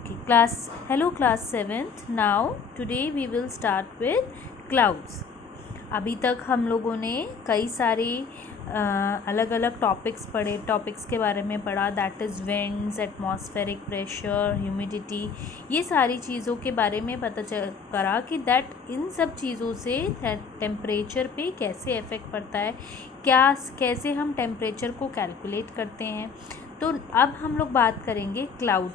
Okay, hello class 7th. Now today we will start with clouds. अभी तक हम लोगों ने कई सारे अलग अलग टॉपिक्स के बारे में पढ़ा, that is winds, atmospheric pressure, humidity, ये सारी चीज़ों के बारे में पता करा कि दैट इन सब चीज़ों से टेम्परेचर पे कैसे इफ़ेक्ट पड़ता है, कैसे हम टेम्परेचर को कैलकुलेट करते हैं। तो अब हम लोग बात करेंगे क्लाउड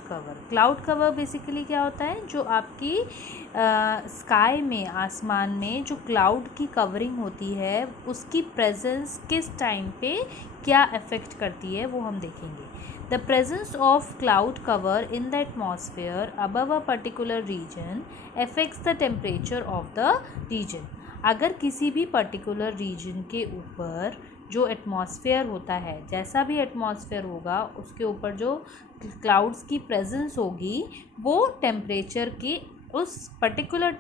कवर बेसिकली क्या होता है, जो आपकी स्काई में, आसमान में जो क्लाउड की कवरिंग होती है उसकी प्रेजेंस किस टाइम पे क्या अफेक्ट करती है वो हम देखेंगे। The presence of cloud cover in the atmosphere above a particular region affects the temperature of the region. अगर किसी भी पर्टिकुलर रीजन के ऊपर जो एटमॉस्फेयर होता है, जैसा भी एटमॉस्फेयर होगा उसके ऊपर जो क्लाउड्स की प्रेजेंस होगी वो टेम्परेचर के उस पर्टिकुलर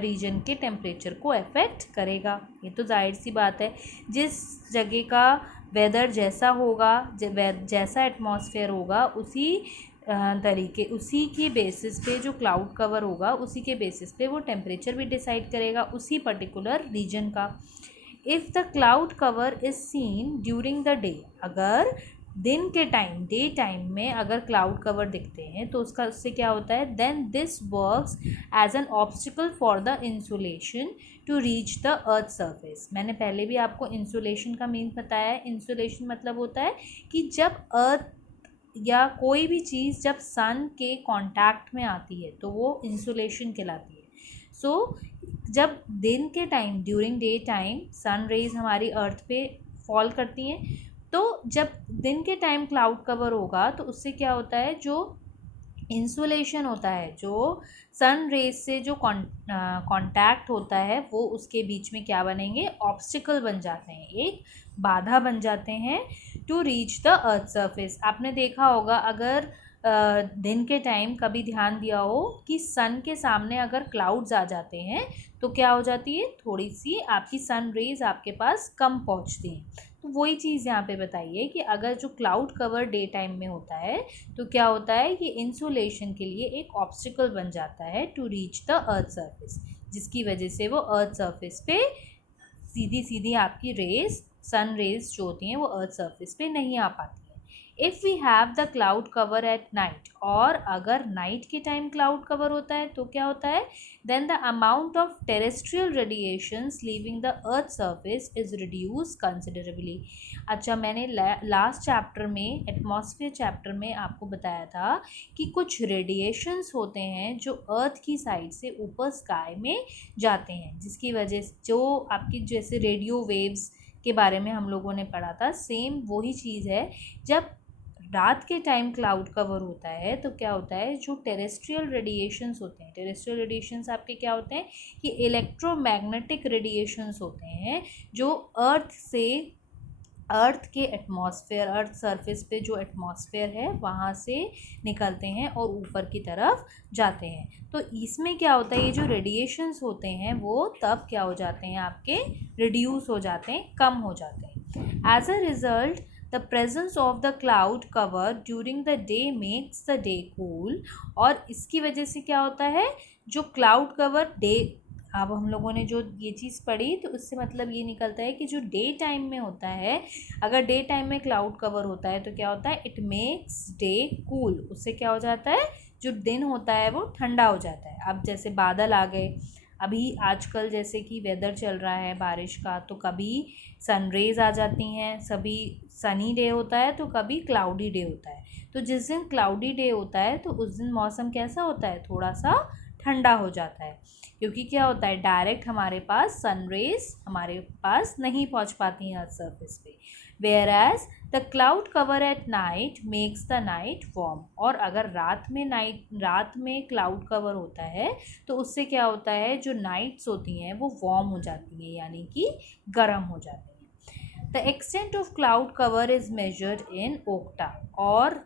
रीजन के टेम्परेचर को अफेक्ट करेगा। ये तो जाहिर सी बात है, जिस जगह का वेदर जैसा होगा, जैसा एटमॉस्फेयर होगा उसी उसी की बेसिस पे जो क्लाउड कवर होगा उसी के बेसिस पे वो टेम्परेचर भी डिसाइड करेगा उसी पर्टिकुलर रीजन का। If the cloud cover is scene during the day, अगर दिन के टाइम, डे टाइम में अगर क्लाउड कवर दिखते हैं तो उससे क्या होता है, then this works as an obstacle for the insulation to reach the earth surface. मैंने पहले भी आपको इंसुलेशन का मीन बताया है। इंसुलेशन मतलब होता है कि जब अर्थ या कोई भी चीज़ जब सन के कांटेक्ट में आती है तो वो इंसुलेशन कहलाती है। सो जब दिन के time, during day time sun rays हमारी अर्थ पे फॉल करती हैं, तो जब दिन के टाइम क्लाउड कवर होगा तो उससे क्या होता है, जो इंसुलेशन होता है, जो सन रेज से जो कांटेक्ट होता है वो उसके बीच में क्या बनेंगे, ऑब्स्टिकल बन जाते हैं, एक बाधा बन जाते हैं to reach the earth surface. आपने देखा होगा, अगर दिन के टाइम कभी ध्यान दिया हो कि सन के सामने अगर क्लाउड्स आ जाते हैं तो क्या हो जाती है, थोड़ी सी आपकी सन रेज आपके पास कम पहुंचती हैं। तो वही चीज़ यहाँ पे बताइए कि अगर जो क्लाउड कवर डे टाइम में होता है तो क्या होता है, ये इंसुलेशन के लिए एक ऑब्स्टिकल बन जाता है to reach the earth surface, जिसकी वजह से वो अर्थ सरफेस पे सीधी सीधी आपकी रेज, सन रेज जो होती हैं वो अर्थ सरफेस पे नहीं आ पाती है। If we have the cloud cover at night, और अगर नाइट के टाइम क्लाउड कवर होता है तो क्या होता है, then the amount of terrestrial radiations leaving the earth surface is reduce considerably. अच्छा, मैंने लास्ट चैप्टर में, एटमॉस्फेयर चैप्टर में आपको बताया था कि कुछ रेडिएशंस होते हैं जो अर्थ की साइड से ऊपर स्काई में जाते हैं, जिसकी वजह से जो आपकी जैसे रेडियो वेव्स के बारे में हम लोगों ने पढ़ा था, सेम वही चीज़ है। जब रात के टाइम क्लाउड कवर होता है तो क्या होता है, जो टेरेस्ट्रियल रेडिएशंस होते हैं, टेरेस्ट्रियल रेडिएशंस आपके क्या होते हैं, कि इलेक्ट्रोमैग्नेटिक रेडिएशंस होते हैं जो अर्थ के एटमॉस्फेयर, अर्थ सरफेस पे जो एटमॉस्फेयर है वहाँ से निकलते हैं और ऊपर की तरफ जाते हैं। तो इसमें क्या होता है, ये जो रेडिएशंस होते हैं वो तब क्या हो जाते हैं, आपके रिड्यूस हो जाते हैं, कम हो जाते हैं। As a result the presence of the cloud cover during the day makes the day cool. और इसकी वजह से क्या होता है, जो क्लाउड कवर डे, अब हम लोगों ने जो ये चीज़ पढ़ी तो उससे मतलब ये निकलता है कि जो डे टाइम में होता है, अगर डे टाइम में क्लाउड कवर होता है तो क्या होता है, इट मेक्स डे कूल। उससे क्या हो जाता है, जो दिन होता है वो ठंडा हो जाता है। अब जैसे बादल आ गए, अभी आजकल जैसे कि वेदर चल रहा है बारिश का, तो कभी सनरेज आ जाती हैं, सभी सनी डे होता है तो कभी क्लाउडी डे होता है। तो जिस दिन क्लाउडी डे होता है तो उस दिन मौसम कैसा होता है, थोड़ा सा ठंडा हो जाता है, क्योंकि क्या होता है, डायरेक्ट हमारे पास सनरेज हमारे पास नहीं पहुंच पाती हैं अर्थ सरफेस पे। Whereas the cloud cover at night makes the night warm. और अगर रात में क्लाउड कवर होता है तो उससे क्या होता है, जो नाइट्स होती हैं वो वार्म हो जाती हैं, यानी कि गर्म हो जाती हैं। The extent of cloud cover is measured in octa. और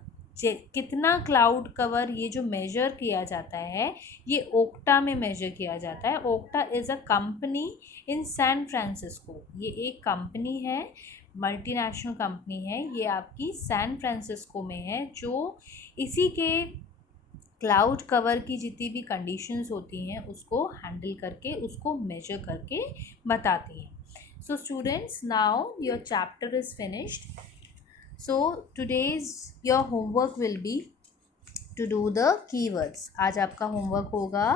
कितना क्लाउड कवर ये जो मेजर किया जाता है ये ओक्टा में मेजर किया जाता है। Okta is a company in San Francisco. ये एक कंपनी है, मल्टीनेशनल कंपनी है, ये आपकी सैन फ्रांसिस्को में है, जो इसी के क्लाउड कवर की जितनी भी कंडीशंस होती हैं उसको हैंडल करके, उसको मेजर करके बताती हैं। So students, now your chapter is finished. So today's your homework will be to do the keywords. आज आपका होमवर्क होगा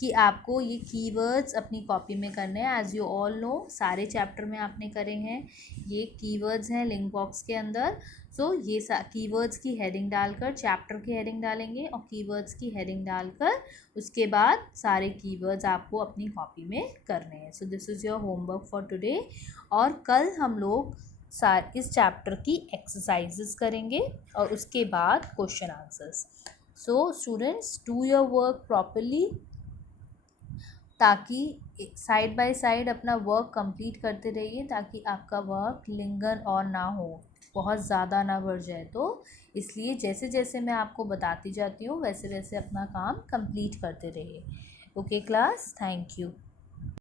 कि आपको ये कीवर्ड्स अपनी कॉपी में करने हैं. एज यू ऑल नो, सारे चैप्टर में आपने करे हैं. ये कीवर्ड्स हैं लिंक बॉक्स के अंदर. सो ये कीवर्ड्स की हेडिंग डालकर चैप्टर की हेडिंग डालेंगे और कीवर्ड्स की हेडिंग डालकर उसके बाद सारे कीवर्ड्स आपको अपनी कॉपी में करने हैं. So this is your homework for today. और कल हम लोग इस चैप्टर की एक्सरसाइजेस करेंगे और उसके बाद question answers. So students, do your work properly ताकि साइड बाय साइड अपना वर्क कंप्लीट करते रहिए ताकि आपका वर्क लिंगर और ना हो, बहुत ज़्यादा ना बढ़ जाए. तो इसलिए जैसे जैसे मैं आपको बताती जाती हूँ वैसे वैसे अपना काम कंप्लीट करते रहिए. Okay class, thank you.